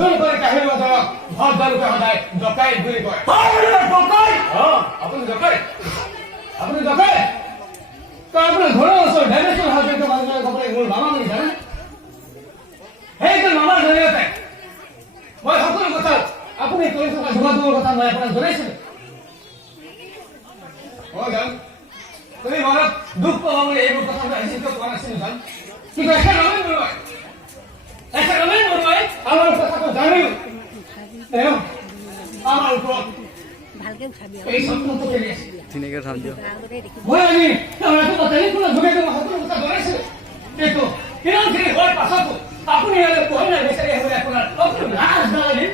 জোৰ কৰি কাহিনী বতৰক ভদ্ৰলোকে সদায় ডকাইত বুলি কয়। আপুনি ডকাইত? আপুনি ডকাইত? আপোনাৰ ঘৰৰ ওচৰত ডাইমেনশ্যন হাউচিংটো মানুহজনে ক'বলৈ মোৰ মামা বুলি জানে? সেইজন মামাৰ জৰিয়তে মই সকলো কথা আপুনি কৰি থকা যোগাযোগৰ কথা মই আপোনাক জনাইছিলোঁ। জান তুমি মনত দুখ পাবা বুলি এইবোৰ কথা মই নিশ্চিত পোৱা নাছিলোঁ জান, কিন্তু একে ৰমেন বৰুৱাই আমাৰ কথাটো জানিও তেওঁ আমাৰ ওপৰত এই চক্ৰটো খেলি আছে। মই আজি ৰাতিপুৱা টেলিফোনৰ যোগেদি মই সকলো কথা জনাইছিলোঁ, কিন্তু ইমানখিনি হোৱাৰ পাছতো আপুনি ইয়ালৈ পঢ়িলে বিচাৰি আহিবলৈ আপোনাৰ অকণো লাজ নালাগে?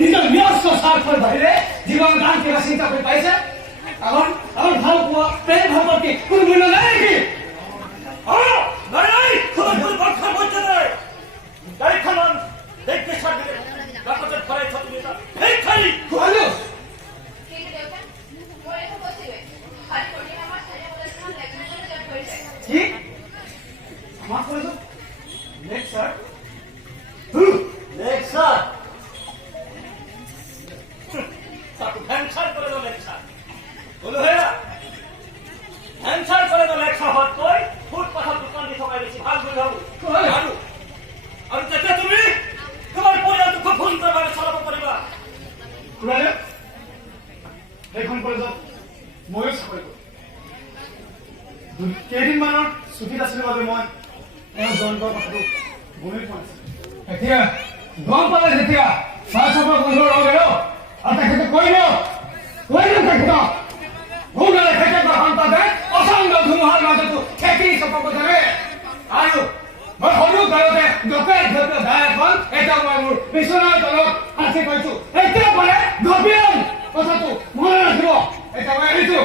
নিজৰ ব্যস্ত স্বাৰ্থৰ বাহিৰে জীৱন দান কিবা চিন্তা কৰি পাইছে? আমাৰ ভাল পোৱা প্ৰেম সম্পৰ্কে কোনো মূল্য নাই নেকি? সেইখন কলেজত ময়ো চাকৰি কৰোঁ। কেইদিনমানৰ ছুটীত আছিলোঁ বাবে মই জয়ন্তৰ কথাটো বুজি পোৱা নাছিলোঁ। এতিয়া গম পালে যেতিয়া চাহচাপৰ বন্ধুৰ লগে আৰু তেখেতে কৈলেও তেখেতক ভূগোলে খেতিয়কৰ সন্তানে অসংগ ধুমুহাৰ মাজতো খেতি চপাব জানে। আৰু মই সৰু কালতে ডকাইত দাই এখন এতিয়া মই মোৰ বিচনাৰ তলত সাঁচি পাইছোঁ। এতিয়া বোলে গভীৰ কথাটো মনত ৰাখিব। এতিয়া মই এৰিছোঁ।